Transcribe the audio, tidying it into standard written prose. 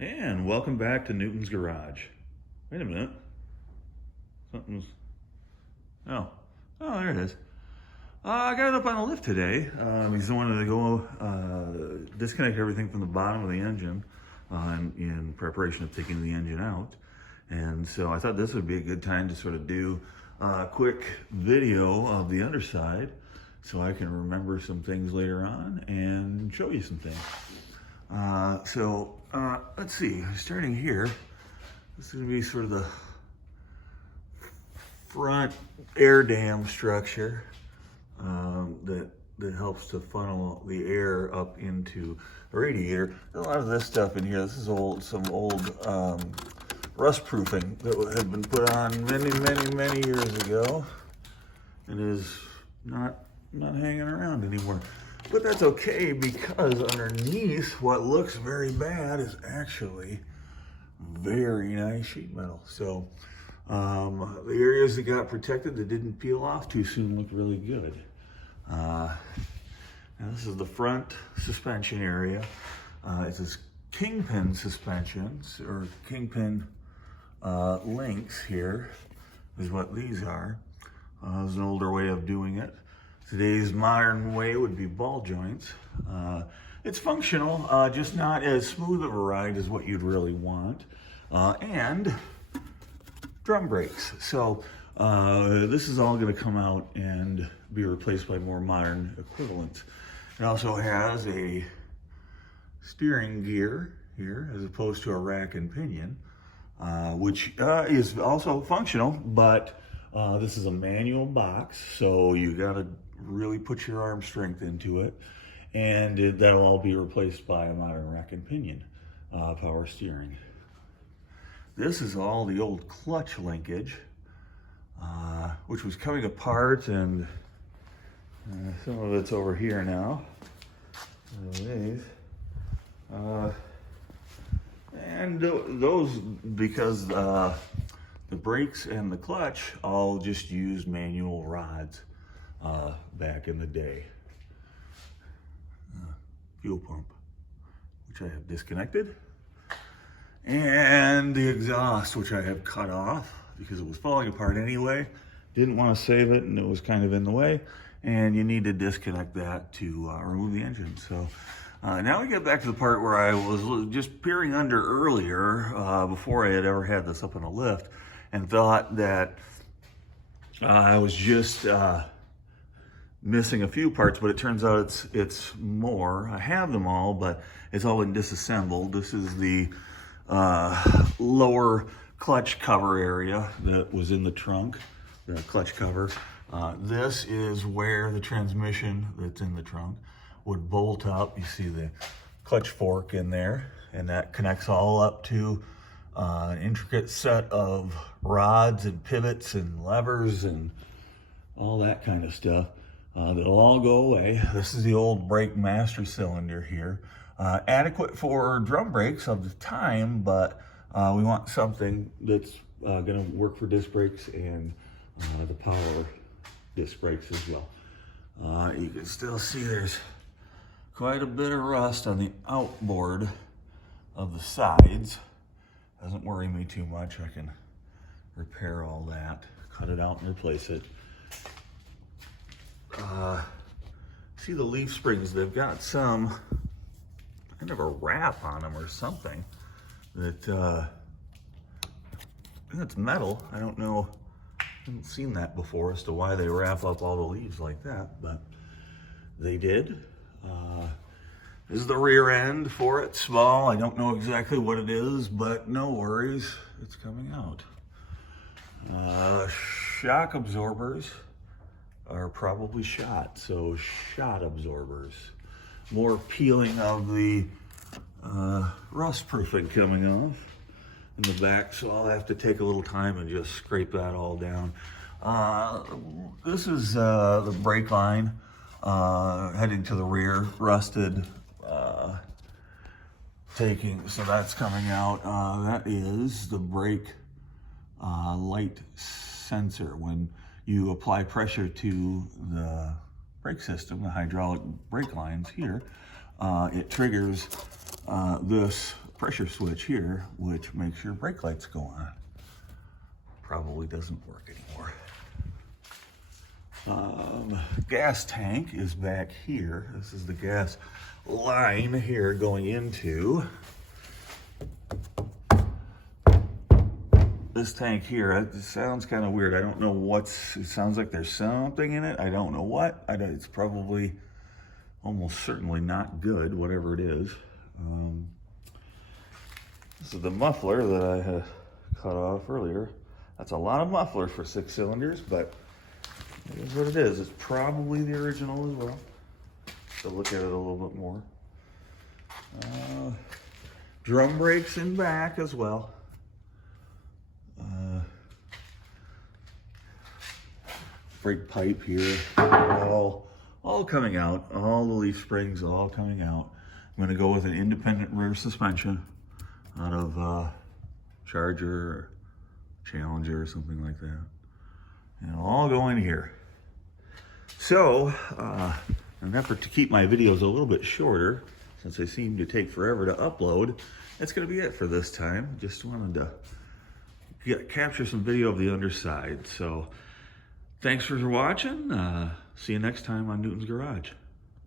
And welcome back to Newton's Garage. Wait a minute. Something's... Oh, there it is. I got it up on the lift today because I wanted to go disconnect everything from the bottom of the engine in preparation of taking the engine out. And so I thought this would be a good time to sort of do a quick video of the underside so I can remember some things later on and show you some things. Let's see, starting here, this is going to be sort of the front air dam structure that helps to funnel the air up into the radiator. There's a lot of this stuff in here. This is some old rust proofing that had been put on many years ago and is not hanging around anymore. But that's okay, because underneath what looks very bad is actually very nice sheet metal. So the areas that got protected that didn't peel off too soon look really good. Now this is the front suspension area. It's this kingpin suspensions, or kingpin links here is what these are. There's an older way of doing it. Today's modern way would be ball joints. It's functional, just not as smooth of a ride as what you'd really want. And drum brakes. So this is all going to come out and be replaced by more modern equivalents. It also has a steering gear here as opposed to a rack and pinion, which is also functional, but this is a manual box, so you got to really put your arm strength into it, and that'll all be replaced by a modern rack and pinion power steering. This is all the old clutch linkage, which was coming apart, and some of it's over here now. Those, because the brakes and the clutch all just used manual rods back in the day. Fuel pump, which I have disconnected, and the exhaust, which I have cut off because it was falling apart anyway. Didn't want to save it, and it was kind of in the way, and you need to disconnect that to remove the engine. So now we get back to the part where I was just peering under earlier, before I had ever had this up in a lift, and thought that I was just missing a few parts, but it turns out it's more. I have them all, but it's all been disassembled. This is the lower clutch cover area that was in the trunk, the clutch cover. This is where the transmission that's in the trunk would bolt up. You see the clutch fork in there, and that connects all up to an intricate set of rods and pivots and levers and all that kind of stuff. That'll all go away. This is the old brake master cylinder here. Adequate for drum brakes of the time, but we want something that's gonna work for disc brakes and the power disc brakes as well. You can still see there's quite a bit of rust on the outboard of the sides. Doesn't worry me too much. I can repair all that, cut it out and replace it. See the leaf springs, they've got some kind of a wrap on them or something that I think it's metal. I don't know, I haven't seen that before as to why they wrap up all the leaves like that, but they did. This is the rear end for it, small. I don't know exactly what it is, but no worries, it's coming out. Shock absorbers are probably shot, so shot absorbers. More peeling of the rust proofing coming off in the back, so I'll have to take a little time and just scrape that all down. This is the brake line heading to the rear, rusted, so that's coming out. That is the brake light sensor. When you apply pressure to the brake system, the hydraulic brake lines here, it triggers this pressure switch here, which makes your brake lights go on. Probably doesn't work anymore. Gas tank is back here. This is the gas line here going into this tank here. It sounds kind of weird. I don't know it sounds like there's something in it. I don't know what. It's probably almost certainly not good, whatever it is. This is the muffler that I had cut off earlier. That's a lot of muffler for 6 cylinders, but it is what it is. It's probably the original as well. So look at it a little bit more. Drum brakes in back as well. Brake pipe here, all coming out. All the leaf springs all coming out. I'm gonna go with an independent rear suspension out of Charger or Challenger or something like that. And it'll all go in here. So, in an effort to keep my videos a little bit shorter, since they seem to take forever to upload, that's gonna be it for this time. Just wanted to capture some video of the underside. So, thanks for watching. See you next time on Newton's Garage.